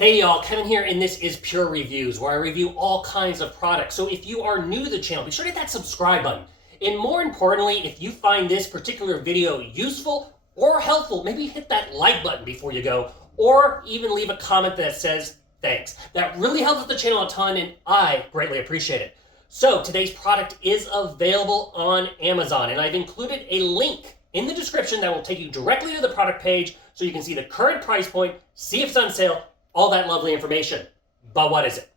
Hey y'all, Kevin here, and this is Pure Reviews, where I review all kinds of products. So if you are new to the channel, be sure to hit that subscribe button. And more importantly, if you find this particular video useful or helpful, maybe hit that like button before you go, or even leave a comment that says thanks. That really helps the channel a ton, and I greatly appreciate it. So today's product is available on Amazon, and I've included a link in the description that will take you directly to the product page so you can see the current price point, see if it's on sale, all that lovely information. But what is it?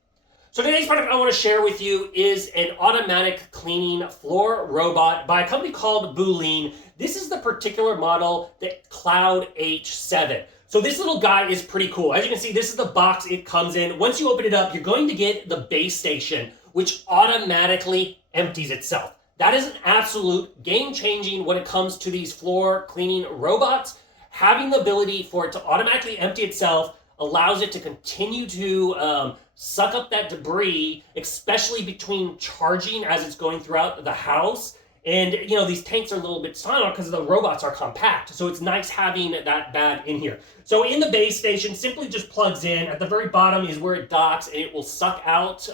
So today's product I want to share with you is an automatic cleaning floor robot by a company called Boolean. This is the particular model, the Cloud H7. So this little guy is pretty cool. As you can see, this is the box it comes in. Once you open it up, you're going to get the base station, which automatically empties itself. That is an absolute game-changing when it comes to these floor cleaning robots. Having the ability for it to automatically empty itself allows it to continue to suck up that debris, especially between charging as it's going throughout the house. And, you know, these tanks are a little bit smaller because the robots are compact. So it's nice having that bag in here. So in the base station, simply just plugs in. At the very bottom is where it docks, and it will suck out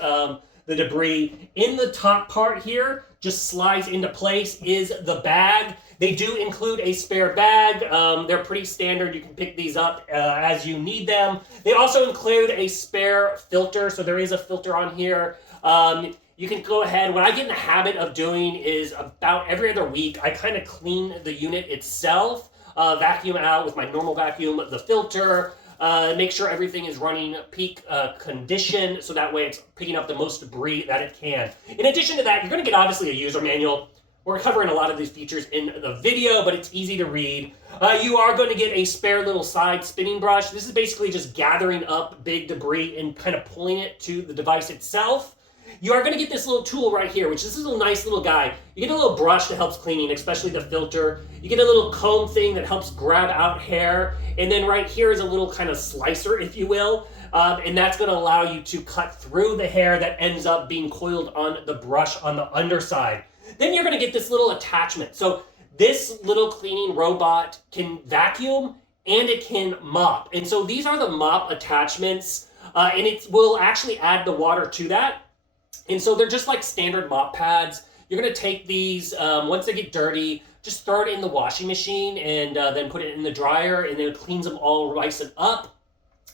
the debris. In the top part here, just slides into place, is the bag. They do include a spare bag. They're pretty standard. You can pick these up as you need them. They also include a spare filter, so there is a filter on here. You can go ahead. What I get in the habit of doing is about every other week, I kind of clean the unit itself, vacuum out with my normal vacuum, the filter, make sure everything is running peak condition, so that way it's picking up the most debris that it can. In addition to that, you're going to get obviously a user manual. We're covering a lot of these features in the video, but it's easy to read. You are going to get a spare little side spinning brush. This is basically just gathering up big debris and kind of pulling it to the device itself. You are going to get this little tool right here, which this is a nice little guy. You get a little brush that helps cleaning, especially the filter. You get a little comb thing that helps grab out hair. And then right here is a little kind of slicer, if you will. And that's going to allow you to cut through the hair that ends up being coiled on the brush on the underside. Then you're going to get this little attachment. So this little cleaning robot can vacuum and it can mop. And so these are the mop attachments, and it will actually add the water to that. And so they're just like standard mop pads. You're going to take these, once they get dirty, just throw it in the washing machine and then put it in the dryer, and then it cleans them all nice and up.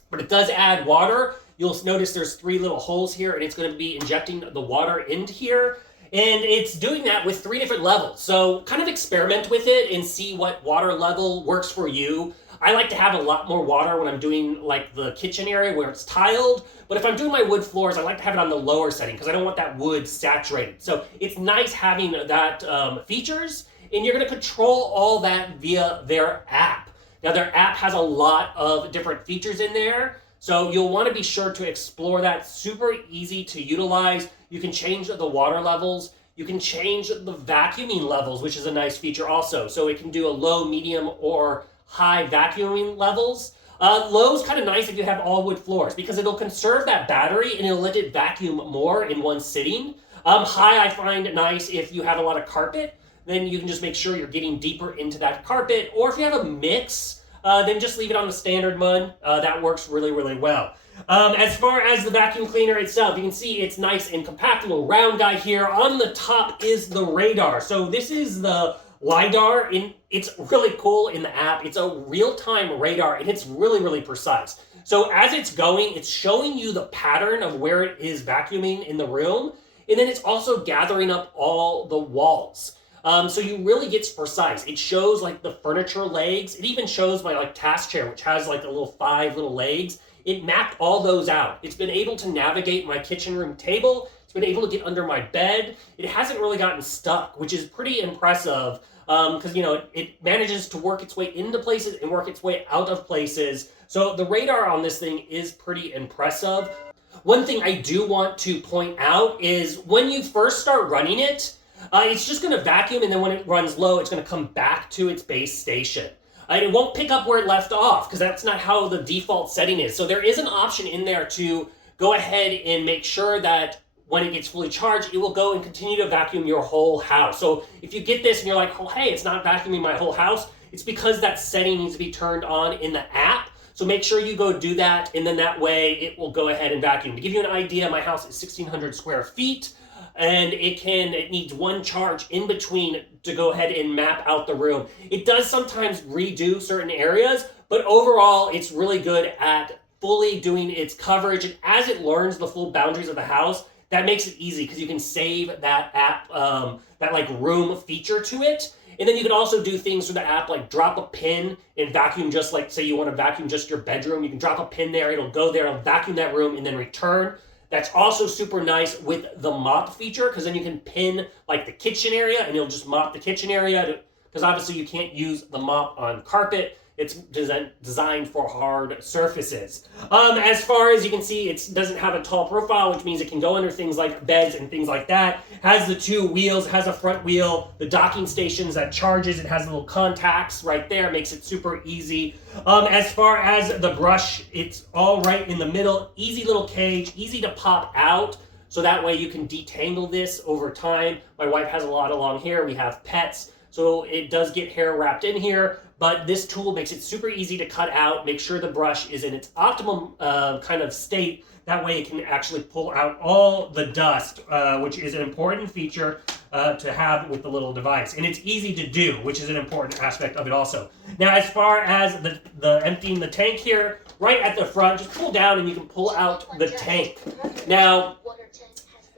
But it does add water. You'll notice there's 3 little holes here, and it's going to be injecting the water into here. And it's doing that with 3 different levels. So kind of experiment with it and see what water level works for you. I like to have a lot more water when I'm doing like the kitchen area where it's tiled. But if I'm doing my wood floors, I like to have it on the lower setting because I don't want that wood saturated. So it's nice having that features, and you're going to control all that via their app. Now their app has a lot of different features in there. So you'll want to be sure to explore that. Super easy to utilize. You can change the water levels. You can change the vacuuming levels, which is a nice feature also. So it can do a low, medium, or high vacuuming levels. Low is kind of nice if you have all wood floors because it'll conserve that battery and it'll let it vacuum more in one sitting. High I find nice if you have a lot of carpet. Then you can just make sure you're getting deeper into that carpet. Or if you have a mix, then just leave it on the standard one. That works really, really well. As far as the vacuum cleaner itself, you can see it's nice and compact, a little round guy here. On the top is the radar. So this is the LiDAR, and it's really cool in the app. It's a real-time radar, and it's really, really precise. So as it's going, it's showing you the pattern of where it is vacuuming in the room, and then it's also gathering up all the walls. So you really get precise. It shows like the furniture legs. It even shows my like task chair, which has like a little 5 little legs. It mapped all those out. It's been able to navigate my kitchen room table. It's been able to get under my bed. It hasn't really gotten stuck, which is pretty impressive because, you know, it manages to work its way into places and work its way out of places. So the radar on this thing is pretty impressive. One thing I do want to point out is when you first start running it, it's just going to vacuum, and then when it runs low, it's going to come back to its base station. It won't pick up where it left off because that's not how the default setting is. So there is an option in there to go ahead and make sure that when it gets fully charged, it will go and continue to vacuum your whole house. So if you get this and you're like, oh, hey, it's not vacuuming my whole house, it's because that setting needs to be turned on in the app. So make sure you go do that, and then that way it will go ahead and vacuum. To give you an idea, my house is 1,600 square feet, and it needs one charge in between to go ahead and map out the room. It does sometimes redo certain areas, but overall it's really good at fully doing its coverage. And as it learns the full boundaries of the house, that makes it easy because you can save that app, that like room feature to it. And then you can also do things through the app like drop a pin and vacuum, just like say you want to vacuum just your bedroom. You can drop a pin there, it'll go there, it'll vacuum that room and then return. That's also super nice with the mop feature because then you can pin like the kitchen area and it'll just mop the kitchen area because obviously you can't use the mop on carpet. It's designed for hard surfaces. As far as you can see, it doesn't have a tall profile, which means it can go under things like beds and things like that. Has the two wheels, has a front wheel, the docking stations that charges. It has little contacts right there, makes it super easy. As far as the brush, it's all right in the middle. Easy little cage, easy to pop out. So that way you can detangle this over time. My wife has a lot of long hair. We have pets. So it does get hair wrapped in here, but this tool makes it super easy to cut out, make sure the brush is in its optimum kind of state. That way it can actually pull out all the dust, which is an important feature to have with the little device. And it's easy to do, which is an important aspect of it also. Now, as far as the emptying the tank here, right at the front, just pull down and you can pull out the tank. Now,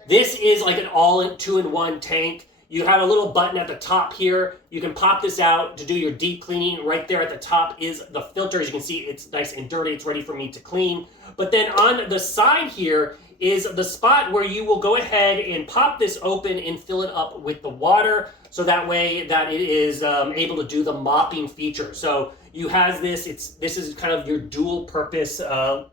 this is like an all-two-in-one tank. You have a little button at the top here. You can pop this out to do your deep cleaning. Right there at the top is the filter. As you can see, it's nice and dirty. It's ready for me to clean. But then on the side here is the spot where you will go ahead and pop this open and fill it up with the water. So that way that it is able to do the mopping feature. So you have this. This is kind of your dual purpose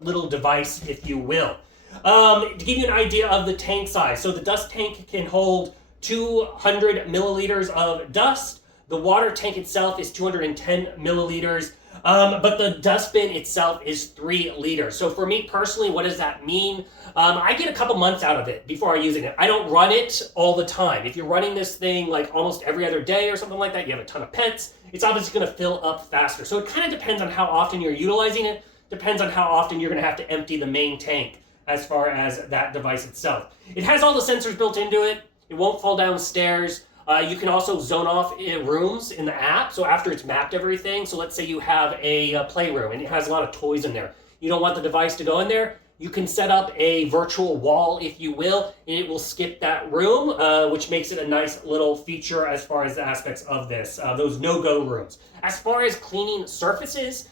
little device, if you will. To give you an idea of the tank size. So the dust tank can hold 200 milliliters of dust. The water tank itself is 210 milliliters, but the dustbin itself is 3 liters. So for me personally, what does that mean? I get a couple months out of it before I use it. I don't run it all the time. If you're running this thing like almost every other day or something like that, you have a ton of pets, it's obviously going to fill up faster. So it kind of depends on how often you're utilizing it, depends on how often you're going to have to empty the main tank as far as that device itself. It has all the sensors built into it. It won't fall downstairs. You can also zone off rooms in the app. So after it's mapped everything, so let's say you have a playroom and it has a lot of toys in there. You don't want the device to go in there. You can set up a virtual wall, if you will, and it will skip that room, which makes it a nice little feature as far as the aspects of this, those no-go rooms. As far as cleaning surfaces,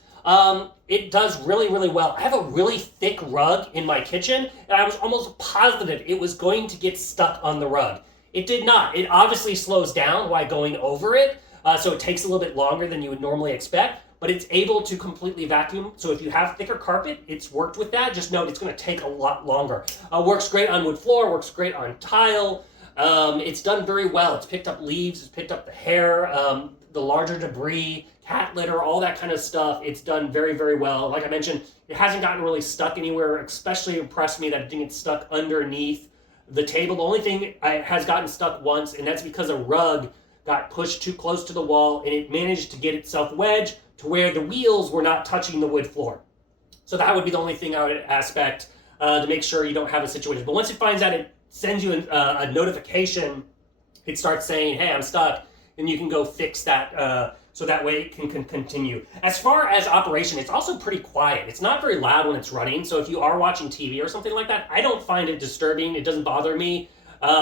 it does really, really well. I have a really thick rug in my kitchen, and I was almost positive it was going to get stuck on the rug. It did not. It obviously slows down while going over it, so it takes a little bit longer than you would normally expect, but it's able to completely vacuum. So if you have thicker carpet, it's worked with that. Just note it's going to take a lot longer. Works great on wood floor, works great on tile. It's done very well. It's picked up leaves, it's picked up the hair, the larger debris, cat litter, all that kind of stuff. It's done very, very well. Like I mentioned, it hasn't gotten really stuck anywhere. Especially impressed me that it didn't get stuck underneath the table. The only thing has gotten stuck once, and that's because a rug got pushed too close to the wall, and it managed to get itself wedged to where the wheels were not touching the wood floor. So that would be the only thing I would aspect to make sure you don't have a situation. But once it finds out, it sends you a notification. It starts saying, hey, I'm stuck, and you can go fix that so that way it can continue. As far as operation, it's also pretty quiet. It's not very loud when it's running, so if you are watching TV or something like that, I don't find it disturbing. It doesn't bother me,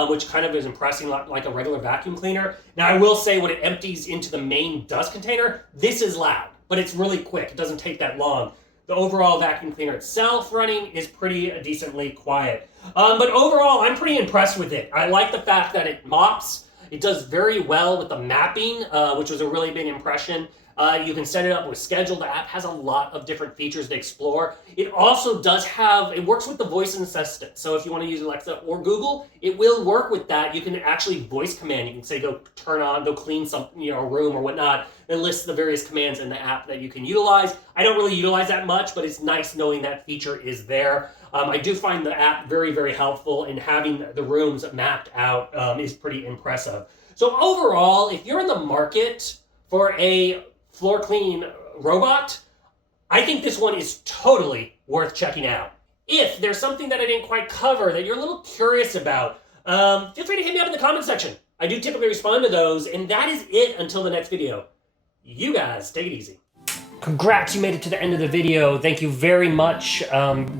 which kind of is impressing like a regular vacuum cleaner. Now, I will say when it empties into the main dust container, this is loud, but it's really quick. It doesn't take that long. The overall vacuum cleaner itself running is pretty decently quiet. But overall, I'm pretty impressed with it. I like the fact that it mops. It does very well with the mapping, which was a really big impression. You can set it up with schedule. The app has a lot of different features to explore. It also does have, it works with the voice assistant. So if you want to use Alexa or Google, it will work with that. You can actually voice command. You can say, go turn on, go clean something, a room or whatnot. It lists the various commands in the app that you can utilize. I don't really utilize that much, but it's nice knowing that feature is there. I do find the app very, very helpful, and having the rooms mapped out is pretty impressive. So overall, if you're in the market for a floor cleaning robot, I think this one is totally worth checking out. If there's something that I didn't quite cover that you're a little curious about, feel free to hit me up in the comment section. I do typically respond to those, and that is it until the next video. You guys, take it easy. Congrats, you made it to the end of the video. Thank you very much.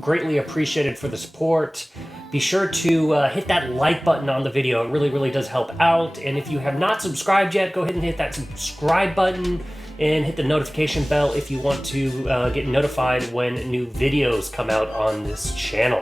Greatly appreciated for the support. Be sure to hit that like button on the video. It really, really does help out. And if you have not subscribed yet, go ahead and hit that subscribe button and hit the notification bell if you want to get notified when new videos come out on this channel.